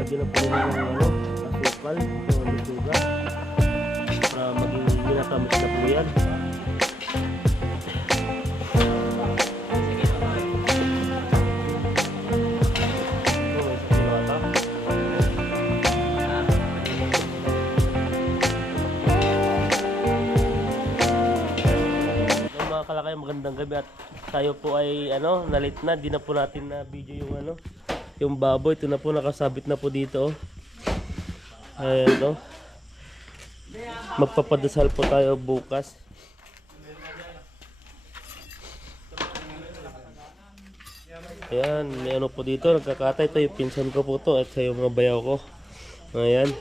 lalagyan po nila ng ano, asukal, ng sugar. Para maging minatamis na po yan. Kalakay, magandang gabi at tayo po ay ano, nalit na, di na po natin na video yung ano, yung baboy, ito na po nakasabit na po dito. oh. Ayan oh. Magpapadasal po tayo bukas. Ayan, may ano po dito, nagkakatay ito yung pinsan ko po to at sa yung mga bayaw ko. Ayan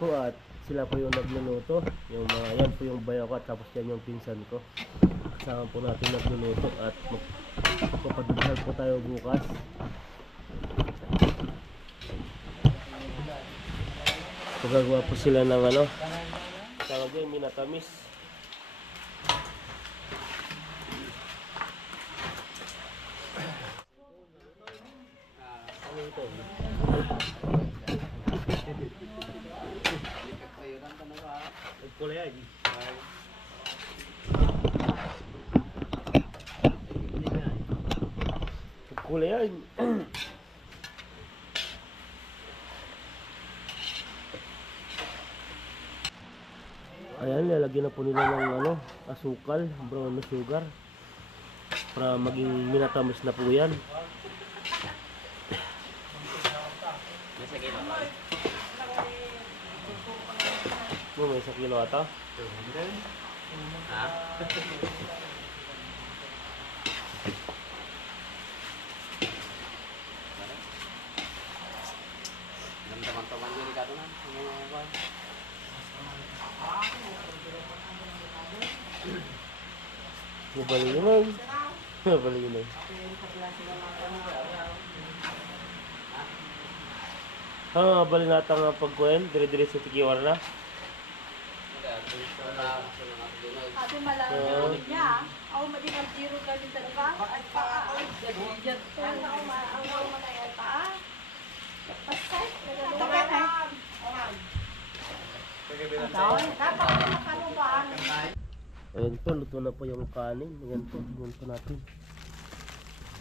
po at sila po yung nagluluto. Yung mga yan po yung bayaw ko at tapos yan yung pinsan ko. Kasama po natin nagluluto at mag- magpapadasal po tayo bukas. Magagawa po sila ng ano. Tawag yung minatamis. Ano ito? Ay. Ayan, lalagyan na po nila ng ano, asukal, brown sugar. Para maging minatamis na po yan. Mo may sa kilo ata? Teman-teman Ay. Mabalik yun ay. Ah, bali nata nga pagkuhen, dire-dire sa tikiwar na. Ate malalim niya. Ako madinang zero ka din talaga. At pa ako jad to. Ako maangaw mo na yan pa. Pasay. Nagagawa. Dapat nakalubaan. Ayan po, luto na po yung kanin. Ayan po, ayan po natin.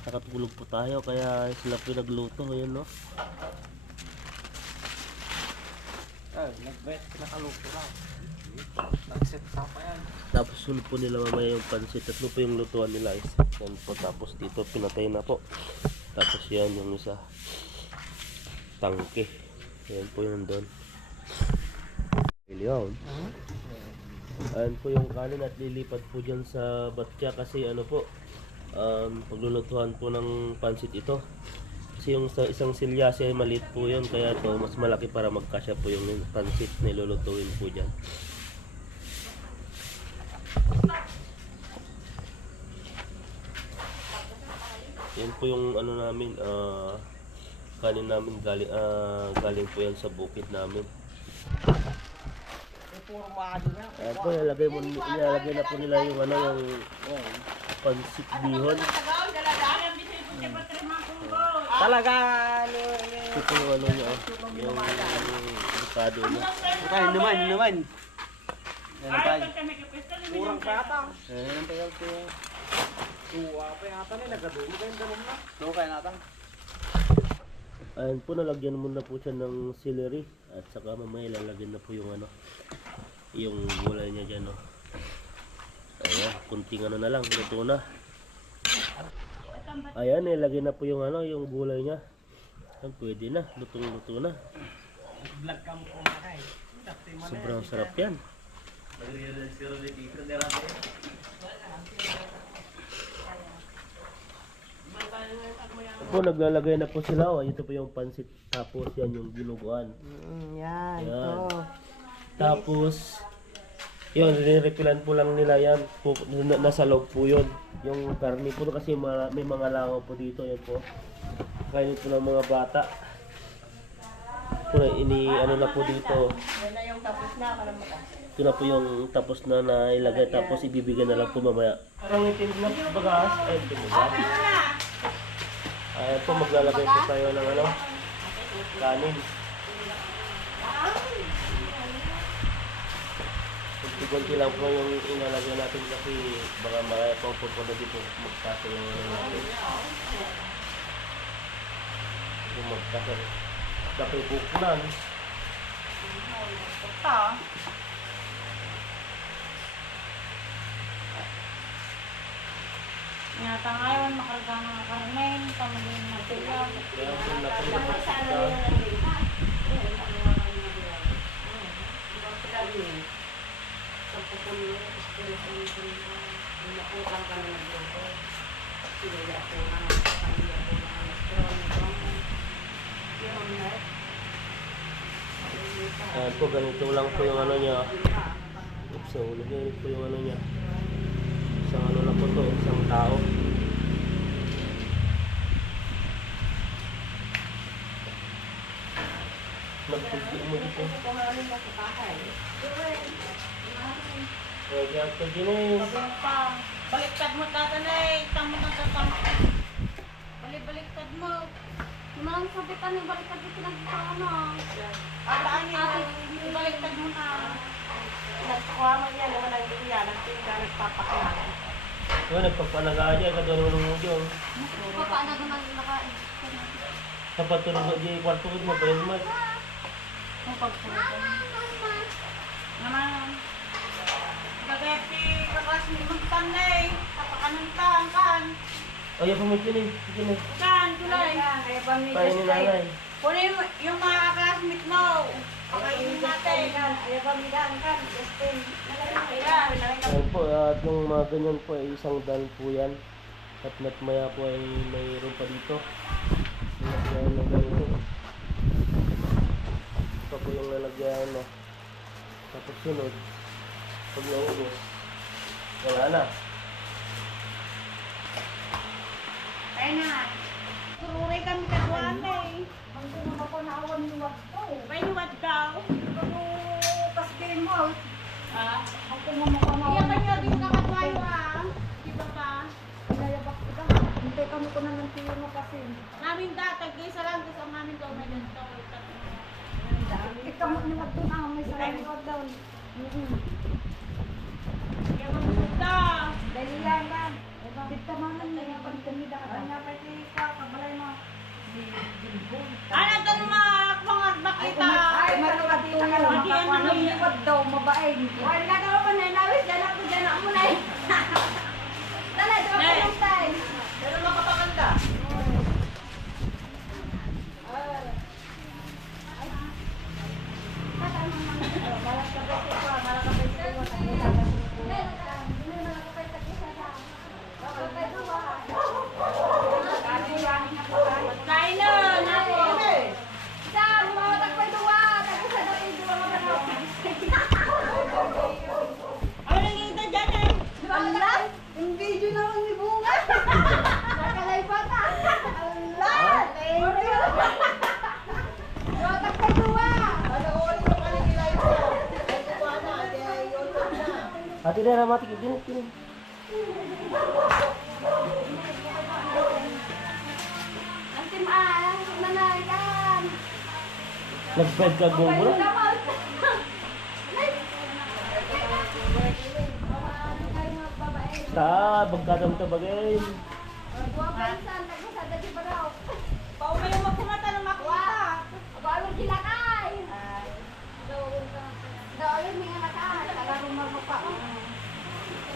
Nakatulog po tayo, kaya sila po nagluto. Ayan no. Eh, nagbet, nakaluto na. Nag-set up pa yan. Tapos sunod po nila mamaya yung pansit. Tatlo po yung lutuan nila. Is. Yan po. Tapos dito pinatay na po. Tapos yan yung isa. Tangke. Yan po yung doon. Milyon. Ayan po yung kanin at lilipat po dyan sa batya kasi ano po. Um, paglulutuan po ng pansit ito. Kasi yung sa isang silyasi ay maliit po yun. Kaya ito mas malaki para magkasya po yung pansit na ilulutuin po dyan. Yan po yung ano namin, ah kanin namin galing, ah, galing po yan sa bukid namin. Ayan po, ilalagay, mo, ilalagay na po nila yung ano, yung pansit bihon. Talaga, Ito po yung ano niya, oh, yung avocado niya. Bukan, naman, naman. Tayo. Kurang pa yata. Eh, yan pa yata. Tuwa pa yata na, nagadulo pa yung dalom na. Tuwa kaya natin. Ayan po, nalagyan muna po siya ng celery. At saka mamaya ilalagyan na po yung ano, yung gulay niya dyan, oh. Ayan, kunting ano na lang, luto na. Ayan, ilagay na po yung ano, yung gulay niya. Ayan, pwede na, lutong-luto na. Sobrang sarap yan. Po, naglalagay na po sila. Oh. Ito po yung pansit. Tapos yan yung ginuguan. Yan. Yan. Tapos, yun, re-refilan po lang nila yan. Po, na- nasa loob po yun. Yung karne po kasi ma- may mga langaw po dito. Yan po. Kainin po ng mga bata. Po, ini ano na po dito. Yan na yung tapos na. Ito na po yung tapos na nailagay tapos ibibigay na lang po mamaya. Parang itim na bagas. Ay, itim na bagas. Ayan po, maglalagay po tayo ng ano, kanin. Kunti-kunti lang po yung inalagay natin kasi baka maraya pang pupunta dito magkasa yung ano natin. Yung magkasa. Dapat pupunan. Ito. Nyata ngayon, makarga ng karmen, pamilin na sila. Kaya po nakalimutan. Ayan po, ganito lang po yung ano niya. Oops, so, ganito po yung ano niya. Isang ano lang po to, isang tao. Nagpugdi mo dito. Kaya kaya ito din eh. Pa, baliktad mo tatanay, tamo ng tatamo. Balik-baliktad mo. Malang sabitan yung balikan dito lang sa ano. Ataan yun, baliktad mo na. Nagkuha mo yan, naman ang duya, nagtinda, nagpapakilala. Yun, nagpapanaga dyan, kadalo mo dyan. Papaano naman nakain. Kapag tulog dyan, kwarto ko mo, pa yun man. Ang pagpunan. Naman. Gagati, kakas mo mong tanay. Tapakanan kan, kan. Ay, ako may kinig, kinig. Kan, tulay. Pain ni nanay. Kunin mo yung mga classmate mo. Pakainin natin. Ayan. Ayan po, at yung mga ganyan po ay isang dal po yan. At mat maya po ay mayroon pa dito. Lalagyan ng ganito. Ito po yung lalagyan no. Tapos sunod, pag naubos, wala na. Ay na. Tururay kami kaduan eh. Ang sunod ako na awan ni Wagto. May niwad daw. Ano, kasbihin mo. Ah. Ako mamaka na Iya kanyo din kakadwayo ah. Di ba pa? Pinayabak kita. Hintay kami ko na ng tiyo mo kasi. Namin datag isa lang gusto ang namin daw may ganito. Ikaw mo ni Wagto na. May sarang ko daw. Yan ka. Na ito mga bakita? Ay, matulog ka lang. Hindi yan Ano naman. yung daw, mabaeng. Ay, nagkakaroon pa na inawis. Dala ko dyan ako na. Dala, dala Nay. lang tayo. Pero makapaganda. Kain na. Nako. Saan, mga tagpay duwa. Tagpay sa dati duwa mga tanaw. Ano nangingita dyan eh? Ala, yung video naman ni Bunga. Nakalay pa ta. Ala, thank you. Mga tagpay duwa. Ate na tigil din, ah, kan. Nag-bed ka gumura. Ta, bagkadam ta bagay. Paumay mo kumata ng makita. Ay, ang kakakapin niya po. Ako nga ba naman? Lord, may nagdadala ka. Oh, daw sabay ka na Wala ka taon,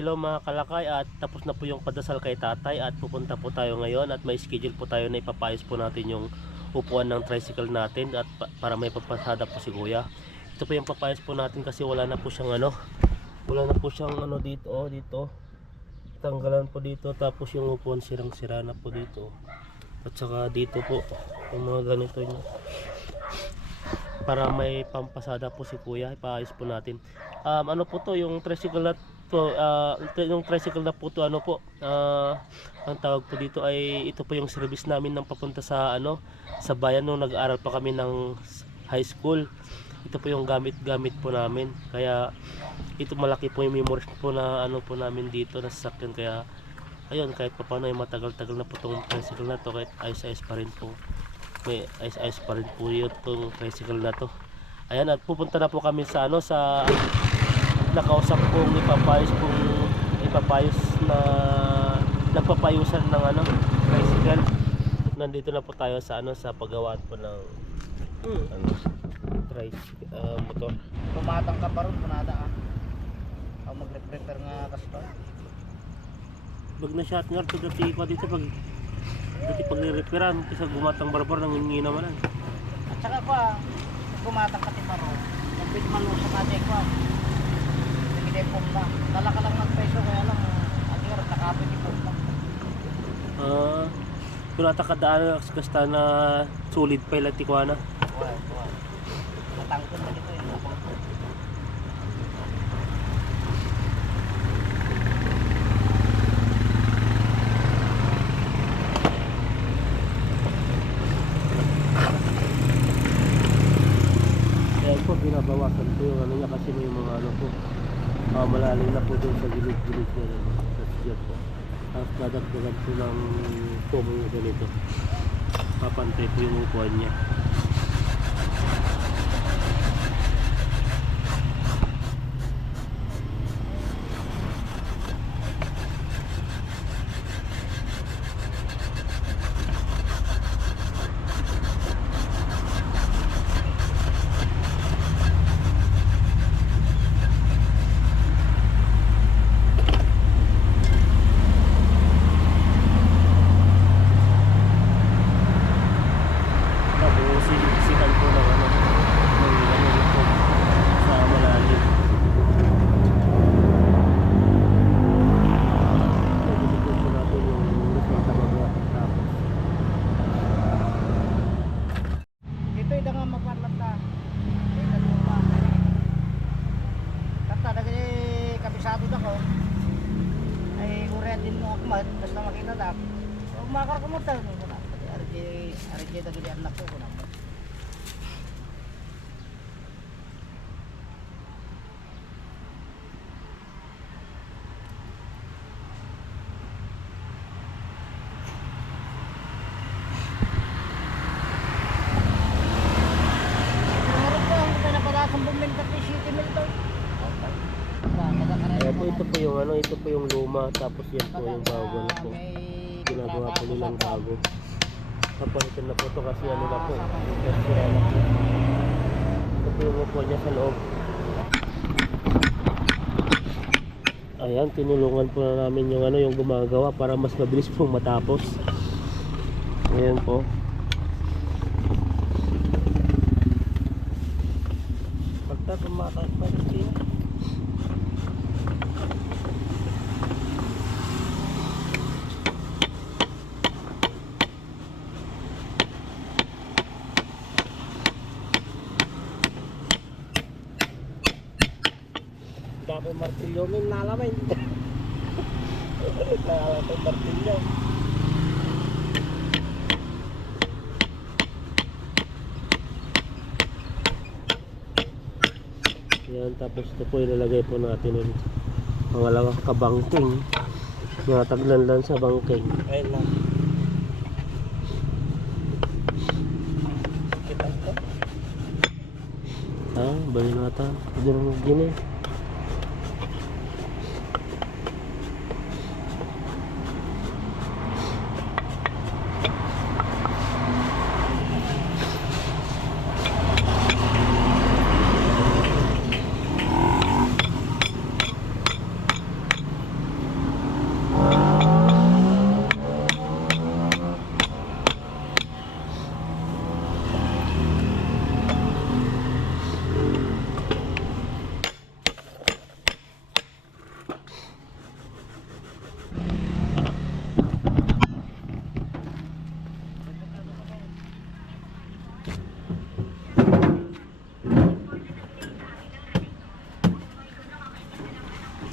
hello mga kalakay at tapos na po yung padasal kay tatay at pupunta po tayo ngayon at may schedule po tayo na ipapayos po natin yung upuan ng tricycle natin at pa- para may papasada po si kuya. Ito po yung papayos po natin kasi wala na po siyang ano, wala na po siyang ano dito, oh, dito. Tanggalan po dito tapos yung upuan sirang-sira na po dito. At saka dito po yung mga ganito niya para may pampasada po si kuya ipaayos po natin um, ano po to yung tricycle na ah, ito yung tricycle na po to ano po ah, ang tawag po dito ay ito po yung service namin ng papunta sa ano sa bayan nung nag-aaral pa kami ng high school. Ito po yung gamit-gamit po namin. Kaya ito malaki po yung memories po na ano po namin dito na sasakyan. Kaya ayun kahit pa paano ay matagal-tagal na po tong tricycle na to. Kahit ayos-ayos pa rin po. May ayos-ayos pa rin po yun tong tricycle na to. Ayan at pupunta na po kami sa ano sa nakausap kong ipapayos kong ipapayos na nagpapayusan ng ano tricycle nandito na po tayo sa ano sa paggawaan po ng ano tricycle ah, motor Pumatang ka pa ron, punada ah. Ako mag-prepare nga kasto. Pag na shot nga to dati ko dito pag dati pag nireparan kasi gumatang barbar nang hingi naman. At saka pa, pumatang ka pa ron. Nagpit malusa ka di ko. Po na. Dala ka lang ng peso kaya lang. Ang hirap nakapit ni na. Ah, kung natakadaan kasta na sulit pa ilang tikwana. Wala, wala. Matangkot na dito yun. Matangkot. Kaya po binabawasan po yung ano niya kasi may mga ano po ah, malalim na po doon sa gilid-gilid niya rin, sa siya po. Tapos dadagdagan po ng yung ganito. Papantay po yung upuan niya. Tapos sinisikan po ng ano, ng ano ito sa malalim. Nagigigil po natin yung roof ng tabaga. Tapos, Dito ida nga maparlat na. Ito mo pa. Kata dagay kabisado na ko. Ay uriya din mo ako mat basta makita na. Huwag makar ko mo tayo mo na. RJ RJ dagay anak ko na. Meron po ang pinapadasan buminta ni City Milton. Ayan po, ito po yung ano, ito po yung luma, tapos yan po yung bago na po. Ginagawa po nilang bago. Kapalitan na po ito kasi ano na po, nasira na po. Ito po yung upo niya sa loob. Ayan, tinulungan po na namin yung ano, yung gumagawa para mas mabilis pong matapos. Ayan po. Pagka tumataas pa rin Dami martilyo min nalamay. Nalamay martilyo. Yan, tapos ito po ilalagay po natin ulit. Pangalawang kabangking. Mga taglanlan sa bangking. Ayun lang. Kita ko. Ah, bali na ata. Doon gini.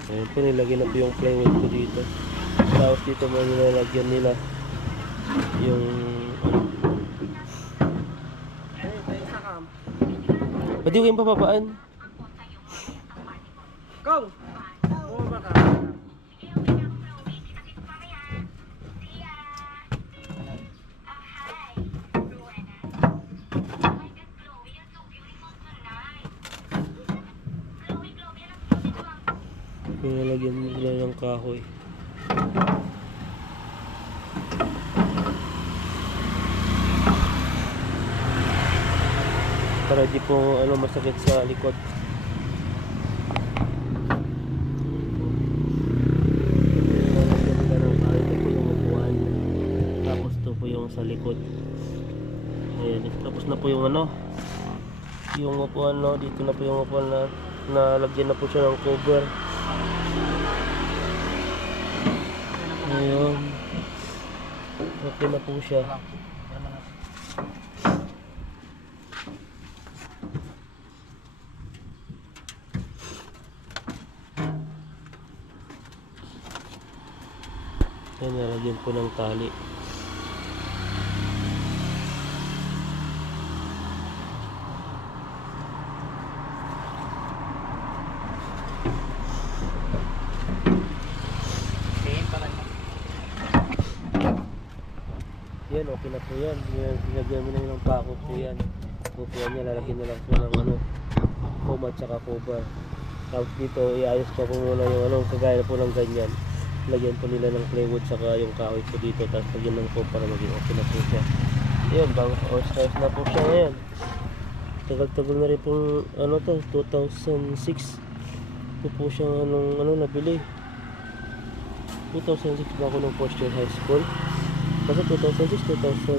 Ayan po, nilagyan na po yung plywood ko dito. Tapos dito mo nilalagyan nila yung. Pwede ko yung papapaan. Nilalagyan nila ng kahoy. Para di po ano masakit sa likod. Sa likod. Ayan. Tapos na po yung ano. Yung upuan no. Dito na po yung upuan na nalagyan na po siya ng cover. Ayun. Okay na po siya. Yan, nalagyan po ng tali. Yan, okay na po yan. Yan, Nilagyan mo na yun ng pako po yan. Upuan niya, lalagyan na lang po ng ano, foam at saka cover. Tapos dito, iayos pa po muna yung ano, kagaya po ng ganyan. Lagyan po nila ng plywood saka yung kahoy po dito. Tapos lagyan ng foam para maging okay na po siya. Yan, bago ostrich na po siya ngayon. Tagal-tagal na rin pong ano to, 2006. Ito po siya anong ano nabili. 2006 ba ako nung year high school? Kasi 2006, 2000,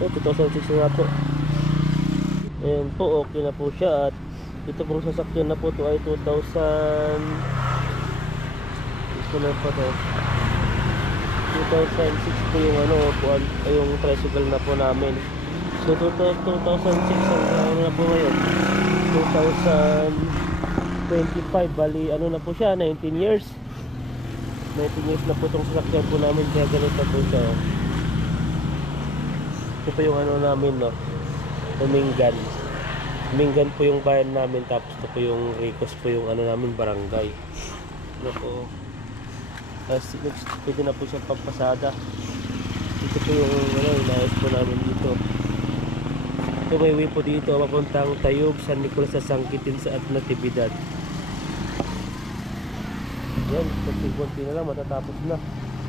oh, 2006 na nga po. Ayan po, okay na po siya at ito pong sasakyan na po to ay 2000 ito na po to. 2006 po yung ano yung tricycle na po namin. So to, to, 2006 ang ano na po ngayon. 2025 bali ano na po siya 19 years 19 years na po itong sasakyan po namin kaya ganito po siya oh. ito po yung ano namin no? Tumingan Tumingan po yung bayan namin tapos ito po yung Ricos po yung ano namin barangay. Ano po? Tapos pwede na po siyang pagpasada ito po yung ano inayos po namin dito. Ito may way po dito papuntang Tayog San Nicolas sa Sangkitin sa at yan, konti-konti na lang, matatapos na.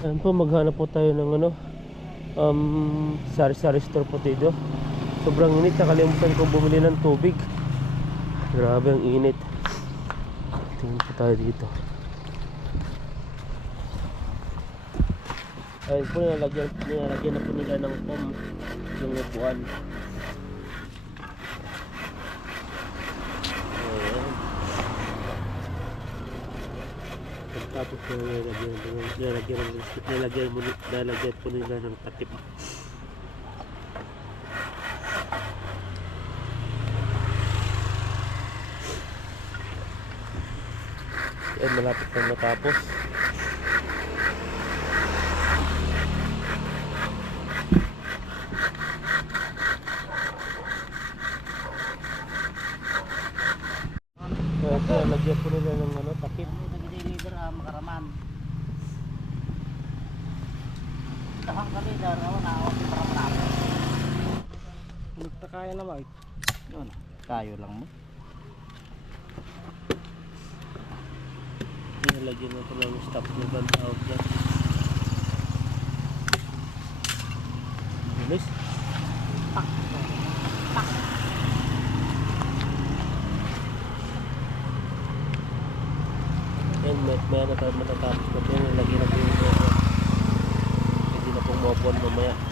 Ayan po, maghanap po tayo ng ano, um, sari-sari store po dito. Sobrang init, nakalimutan kong bumili ng tubig. Grabe ang init. Tingin po tayo dito. Ayun po, nilalagyan, nilalagyan na po nila ng foam yung upuan. Ayan. Pagkatapos na nilalagyan, nilalagyan, nilalagyan, mo, nilalagyan po nila ng takip. Yan, malapit na matapos. Kaya kaya lagyan po nila ng ano, takip. Nag-deliver ah, makaraman. Tahang ka leader, ako na ako para marami. Nagtakaya naman. Yun, kayo lang mo. Nilagyan na po ng stop na van out na. Bilis. Yan, may, may na tayo matatapos na po. Nilagyan na po yung. Hindi na pong mopon mamaya.